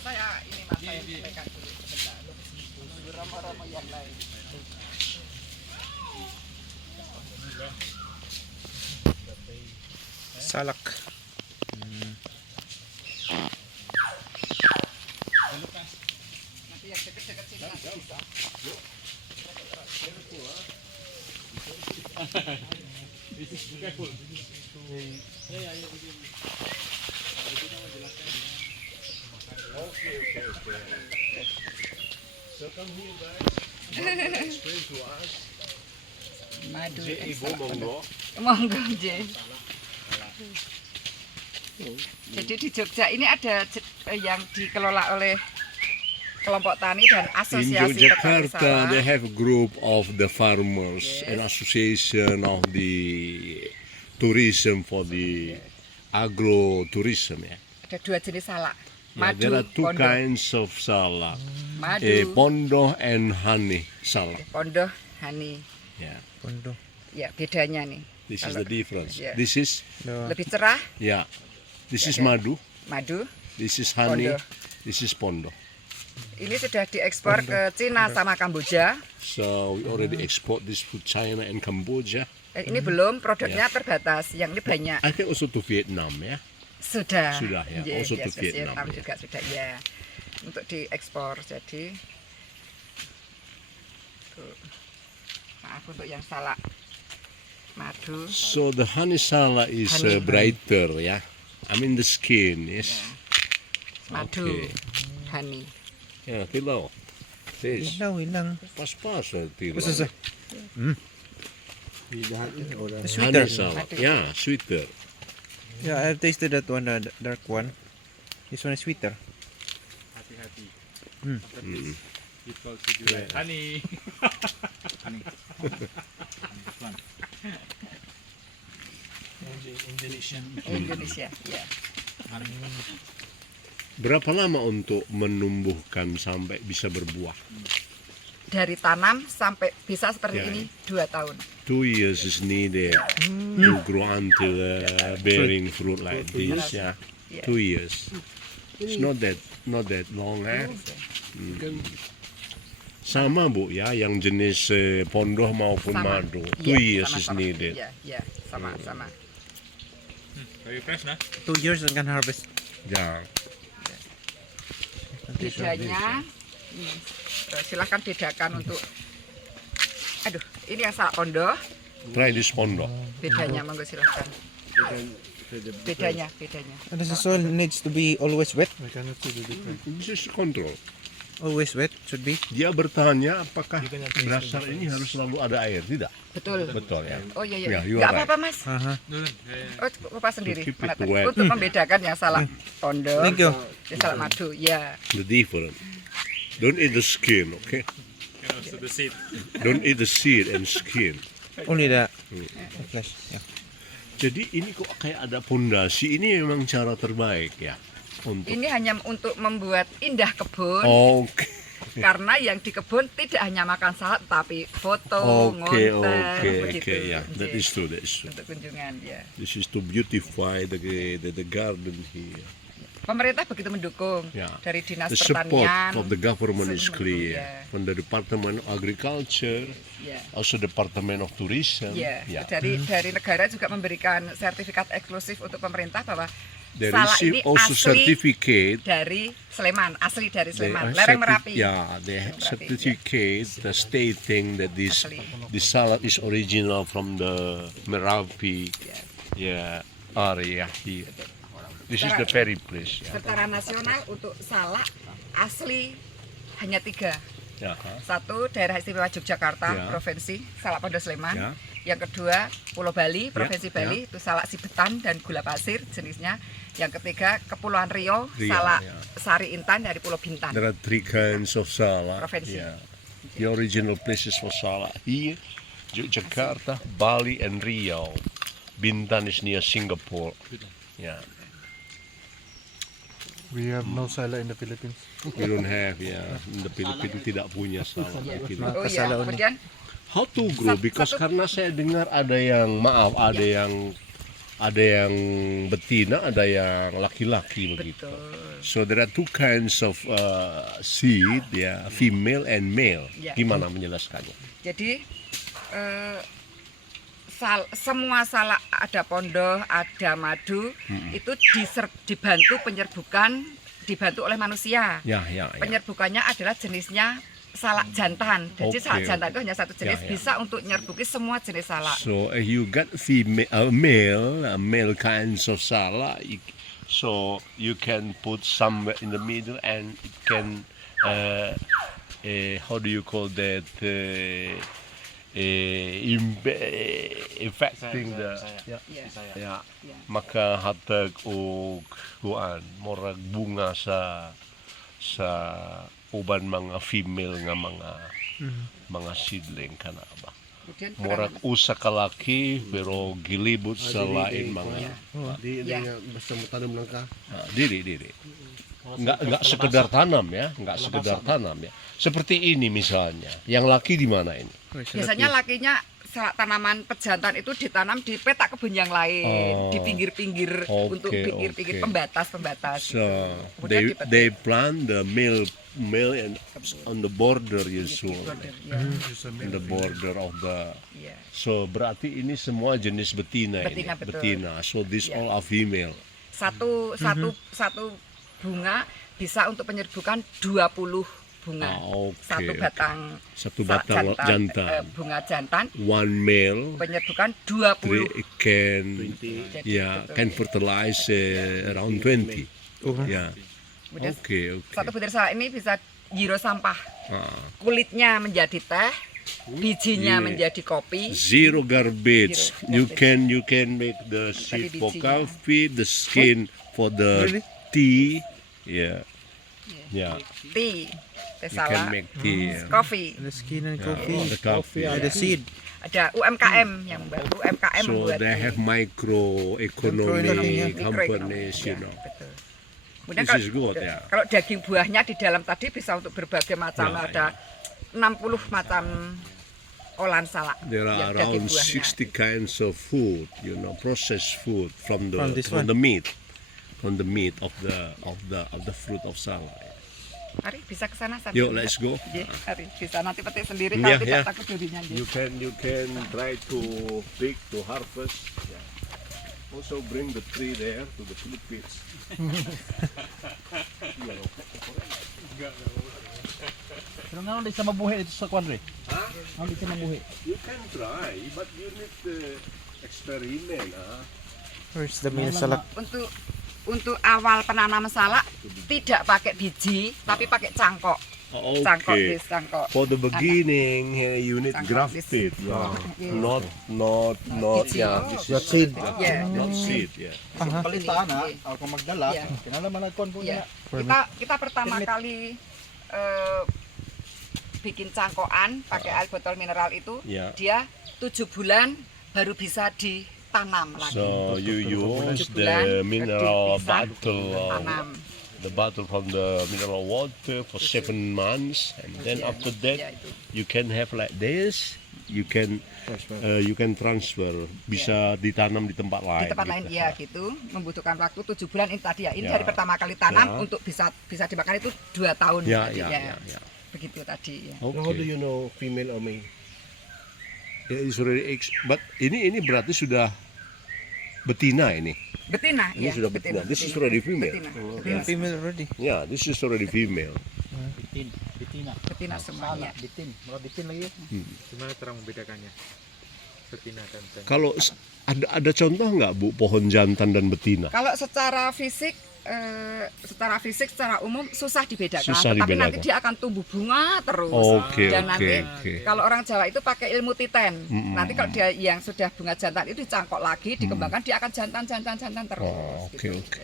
saya ini mas saya sampaikan dulu sebentar. Romo-romo yang lain. Salak. Nanti yang deket-deket sini nggak bisa. So come here guys. Explain to us. Madu. Ibu monggo. Monggo J. Jadi di Jogja ini ada yang dikelola oleh kelompok tani dan In asosiasi petani Yogyakarta, sawah. they have a group of the farmers, an association of the tourism for the agro-tourism. Yeah. Ada dua jenis salak. Yeah, Madu, there are two pondo. kinds of salak, Madu, pondo and honey salak. pondo, honey. Yeah, Pondo. Ya, bedanya nih. this is Kalau- the difference. Yeah. This is Lebih cerah, this is Yeah. madu. madu. This is honey. Pondo. This is pondo. Ini sudah diekspor ke Cina sama Kamboja. So we already export this to China and Cambodia. Ini belum, produknya terbatas. Yang ini banyak. I think also to Vietnam, ya. Sudah. Sudah, ya. Iya, Also iya, to Vietnam, ya. juga sudah ya. Untuk diekspor. Jadi tuh. Maaf untuk yang salak madu. So the honey salad is Honey. brighter, yeah. I mean the skin is. Madu, Okay. honey. Yeah, Tilo. This. Hilang. Pas-pas, Tilo. What's this? Honey Sweeter. salad. Yeah, sweeter. Yeah, I've tasted that one, the dark one. This one is sweeter. Hati-hati. Mm. It calls you like honey. Honey. Indonesia, ya. Berapa lama untuk menumbuhkan sampai bisa berbuah? Dari tanam sampai bisa seperti Ya. ini 2 tahun. 2 years is needed to grow until bearing fruit like this, yeah. Yeah. 2 years. It's not that long, eh? Sama Bu ya, yang jenis pondoh maupun Sama. madu. Iya, 2 years is sama-sama. needed. Iya, iya, sama-sama. Very fresh, nah. 2 years and can harvest. Ya. Bedanya, silahkan bedakan untuk. Aduh, ini yang salak pondoh. Try this pondoh. Bedanya, monggo silahkan. Bedanya. And the soil needs to be always wet. This is control. Always wet should be. Dia bertanya apakah dasar ini harus selalu ada air? Tidak. Betul. Betul ya. Oh iya, Ya, iya. you Nggak are right. apa-apa, Mas. Oh, Bapak sendiri. keep Mana it tadi? wet. Untuk membedakan yang salak pondoh, Thank you. yang salak madu. Ya. The different. Don't eat the skin, okay? And also the seed. Don't eat the seed and skin. Only the flesh. Yeah. Jadi ini kok kayak ada pondasi. Ini memang cara terbaik ya untuk. Ini hanya untuk membuat indah kebun. Oke. Karena yang di kebun tidak hanya makan salad tapi foto, Oke, ngonten, begitu. oke ya. That Iya, is true. That is true. untuk kunjungan ya. This is to beautify the garden here. Pemerintah begitu mendukung Ya. dari dinas The support pertanian. of the government is seluruh, clear. ya. From the Department of Agriculture, Ya. also Department of Tourism. Ya, Ya. dari negara juga memberikan sertifikat eksklusif untuk pemerintah bahwa They salak receive ini also asli certificate. dari Sleman, asli dari They Sleman, are lereng Merapi. Yeah, they have Merapi, certificate stating that this Asli. salad is original from the Merapi Ya. area here. This is the very place. Yeah. Setara nasional untuk salak asli hanya 3. Yeah. Satu daerah istimewa Yogyakarta, Ya. provinsi salak Pondok Sleman. Ya. Yang kedua Pulau Bali, provinsi Ya. Bali, itu salak sibetan dan gula pasir jenisnya. Yang ketiga Kepulauan Riau, Riau, salak ya. Sari Intan dari Pulau Bintan. There are 3 kinds of salad. Provinsi. Yeah. The original places for salad here, Yogyakarta, Bali, and Riau. Bintan is near Singapore. Yeah. We have no salad in the Philippines. We don't have, yeah. In the Philippines tidak punya salad. Kita. Oh iya, Salak kemudian How to grow? Because karena saya dengar ada yang ada yang betina, ada yang laki-laki begitu. Betul. So there are two kinds of seed, ya, female and male. Ya. Gimana menjelaskannya? Jadi semua salak, ada pondoh, ada madu, itu dibantu penyerbukan, dibantu oleh manusia. Ya, ya, ya. Penyerbukannya adalah jenisnya salak jantan. Jadi Oke. salak jantan itu hanya satu jenis, Ya, ya. bisa untuk nyerbuki semua jenis salak. So you got male kinds of salad. So you can put somewhere in the middle, and it can how do you call that? Affecting the Ya. ya, maka hatag og kuan morag bunga sa uban mga female nga mga seedling kana ba. Kemudian Morag usa ka laki pero gilibot sa lain mga Di Ya. nga basta mo tanong lang ka. diri. Enggak sekedar tanam ya, enggak sekedar tanam ya. Seperti ini misalnya. Yang laki di mana ini? biasanya lakinya salak tanaman pejantan itu ditanam di petak kebun yang lain, Oh. di pinggir-pinggir untuk Oke, pinggir-pinggir oke. pembatas-pembatas. So Kemudian they plant the male and on the border usually. Ya. On the border of the. Ya. So berarti ini semua jenis betina, Betina, ini. betul. Betina. So these Ya. all are female. Satu bunga bisa untuk penyerbukan 20 bunga. Oke, Satu oke. batang Satu salak batang jantan. bunga jantan One male penyerbukan 20. can Jadi betul. can fertilize around 20. Oh, Ya. Kemudian Oke. satu butir salak ini bisa giro sampah. Ah. Kulitnya menjadi teh, bijinya Yeah. menjadi kopi. Zero garbage. Zero You can make the seed for bijinya. coffee, the skin for the Really? tea. Yeah. Yeah. Teh You can salak, make tea. Yeah. coffee. the skin and Yeah, coffee. the coffee. The seed. Ada UMKM yang membuat UMKM So membuat they teh. have microeconomy Microeconomy, companies, Ya, you know. betul. Kemudian This is good, ya. kalau daging buahnya di dalam tadi bisa untuk berbagai macam, Ya, ada 60 macam olahan salak. There ya, are daging around buahnya. 60 kinds of food, you know, processed food from From this one? the meat, from the meat of the fruit of salad. Mari bisa ke sana sambil Yuk, lihat. let's go. Ye, mari bisa nanti petik sendiri Ya, kalau ya. tidak takut durinya. Ye. You can try to pick to harvest. Yeah. Also bring the tree there to the Philippines. Pero nga di sa mabuhi dito sa kwadre. Nga di sa mabuhi. You can try, but you need to experiment. Where's the male salak? Untuk awal penanaman salak tidak pakai biji tapi pakai cangkok. Cangkok Okay. dis cangkok. For the beginning, you need Cangkok grafted, this. not Biji. yeah. Oh. This Your is seed. Yeah. not seed, yeah. Palitaan ha, Ini. ako magdala. Yeah. Kinala man kon po Ya, niya. kita pertama kali bikin cangkokan pakai air botol mineral itu, Ya. dia 7 bulan baru bisa ditanam lagi. So you use 7 bulan the mineral bisa bottle, tanam. the bottle from the mineral water for 7 months, and then Yeah. after that Ya, itu. you can have like this. You can transfer, bisa ditanam di tempat lain. Di tempat lain gitu. ya gitu, membutuhkan waktu 7 bulan ini tadi ya. Ini Ya. dari pertama kali tanam Ya. untuk bisa dimakan itu 2 tahun Ya, tadi, ya. Begitu tadi ya. How do Okay. you know female or male? Yeah, it's already but ini berarti sudah betina ini. Betina Ini ya. sudah betina. This is already female. Betina. Oh, Betina, Female already. Yeah, this is already female. Bitina. betina semuanya. Bitin. Mga bitin lagi. Gimana cara membedakannya? Betina dan jantan. Kalau ada contoh nggak Bu pohon jantan dan betina? Kalau secara fisik, secara umum susah dibedakan. Susah Tapi dibedakan. nanti dia akan tumbuh bunga terus. Oke, Dan oke, nanti oke. kalau orang Jawa itu pakai ilmu titen. Mm-mm. Nanti kalau dia yang sudah bunga jantan itu dicangkok lagi, dikembangkan, dia akan jantan terus. Oh, oke, gitu. oke.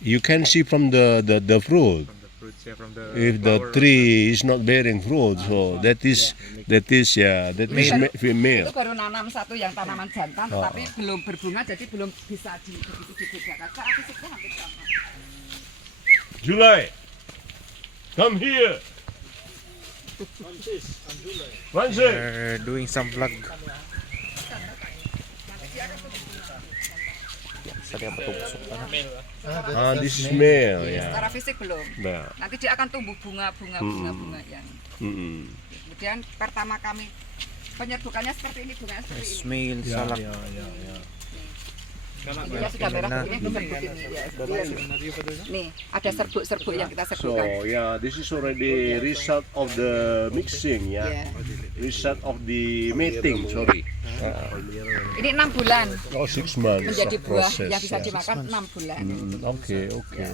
You can see from the fruit. From the fruits, yeah, from the If the flower. tree is not bearing fruit, so that is female. Itu baru nanam satu yang tanaman jantan, Oh. tetapi belum berbunga, jadi belum bisa begitu dibedakan. Secara fisiknya hampir sama. July, come here. Francis. They're doing some vlog. Basta dia patusok ka na. Ah, this is male, Secara yeah. fisik belum. Nah. Nanti dia akan tumbuh bunga yang. Mm-mm. Kemudian pertama kami penyerbukannya seperti ini, bunganya seperti ini. Male salak. Ininya sudah merah begini diserbukin ya. Nih, ada serbuk-serbuk yang kita serbukan. So yeah, this is already result of the mixing, yeah. Ya. Result of the mating, sorry. Ini 6 bulan Oh, 6 months menjadi of buah process. yang bisa yeah. dimakan 6 bulan. Okay, okay.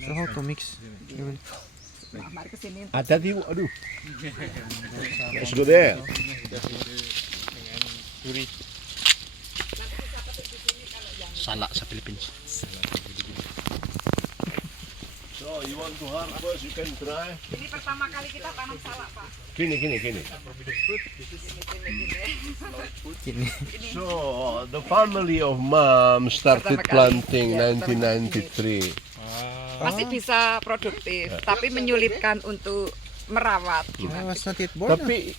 So how to mix? Nah, mari ke sini. Hati-hati, Bu. Aduh. Let's go there. Salak sa Philippines. So you want to harvest, you can try. Ini pertama kali kita tanam salak, Pak. Kini. Ini. So the family of Mom started planting 1993. Masih bisa produktif, tapi menyulitkan untuk merawat. I was not yet born. Tapi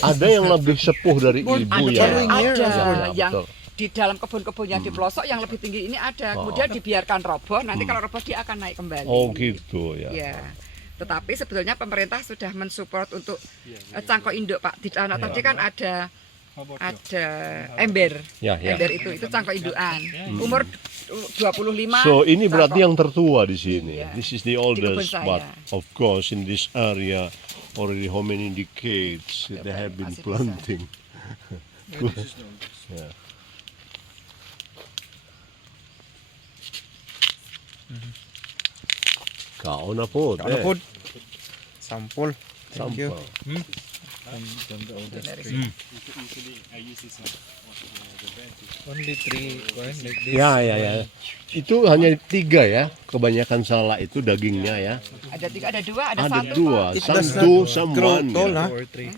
ada yang lebih sepuh dari ibu ya. Ada Ya, yang betul. di dalam kebun-kebun yang di pelosok yang lebih tinggi ini ada. Kemudian dibiarkan roboh, nanti kalau roboh dia akan naik kembali. Oh gitu ya. Ya. Tetapi sebetulnya pemerintah sudah mensupport untuk cangkok induk, Pak. Di sana tadi kan ada ember. Ya, ya. Ember itu cangkok indukan. Umur 25. So ini berarti cangkok. yang tertua di sini. Iya. This is the kebun oldest, saya. but of course in this area already how many decades they have been masih bisa. planting. Yeah. Kau na po. Ano po? Sample. Thank you. Only 3 coin like this. Ya, ya, ya. Itu hanya 3 ya. Kebanyakan salak itu dagingnya ya. Ada 3, ada 2, ada Ada 1. 2, It some does two, not some grow one. tall, Ya. ha? Or 3.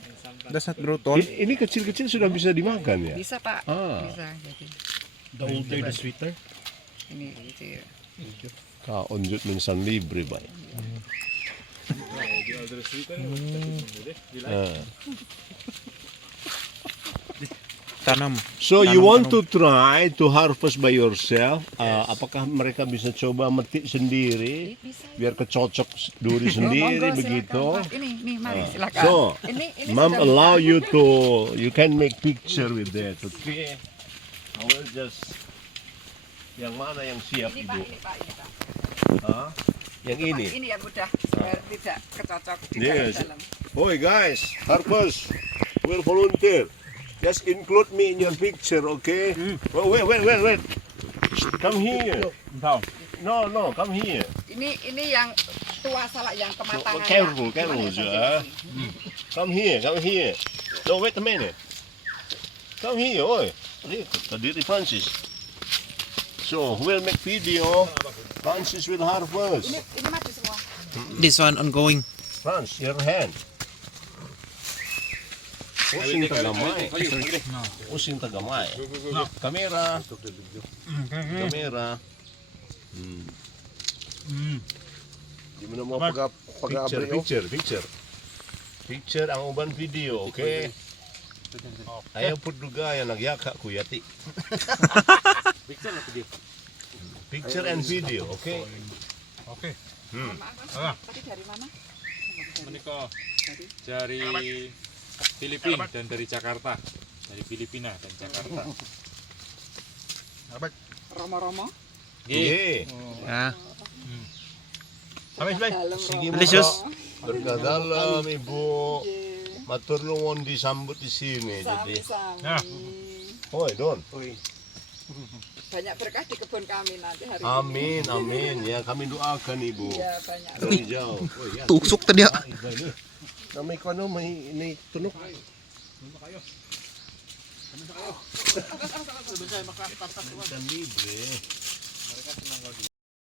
Does not grow tall. Ini kecil-kecil sudah bisa dimakan ya. Bisa, Pak. Ah. Bisa. Jadi The older, the sweeter. ini kecil. Kau unjut minsan libre ba. Tanam. So you want to try to harvest by yourself? Apakah mereka bisa coba metik sendiri Bisa. biar kecocok duri Oh, sendiri monggo, begitu? silakan, Pak. Ini mari silakan. So, ini Mom sudah allow bisa. you to, you can make picture with that, okay? I will just, yang mana yang siap Ini, ibu? Pak, ini, Pak, ini, Pak. Hah? Yang ini? Ini yang mudah, tidak kecocok di Yes. dalam. Oi guys, harvest, will volunteer. Just include me in your picture, okay? Oh, wait. Come here. No, come here. Ini yang tua salak yang kematangannya. Careful, Gimana ya, sir. Come here. No, wait a minute. Come here, oi. Tadi Francis. So, we'll make video. Francis will harvest. Ini mati semua. This one ongoing. Franz, your hand. Pusing tagamay. Pusing tagamay. Kamera. Kamera. Di mo na mo picture. Picture ang uban video, okay? Ayaw po dugay nagyaka kuyati. Picture and video, okay? Oke. Tadi dari mana? Menikah dari Filipina dan dari Jakarta. Dari Filipina dan Jakarta. Romo-romo. Yeah. Ah, Sige mo delicious. Berkadalam, Ibu. Matur nuwun disambut di sini. Jadi, Sami-sami. hoy, Don. Banyak berkah di kebun kami nanti hari Amin. Ya, kami doakan Ibu. ini. Ya, banyak. Dari jauh. Oh, ya. Tusok tadi, ha? Namay ko ano, may tunok. Minsan libre.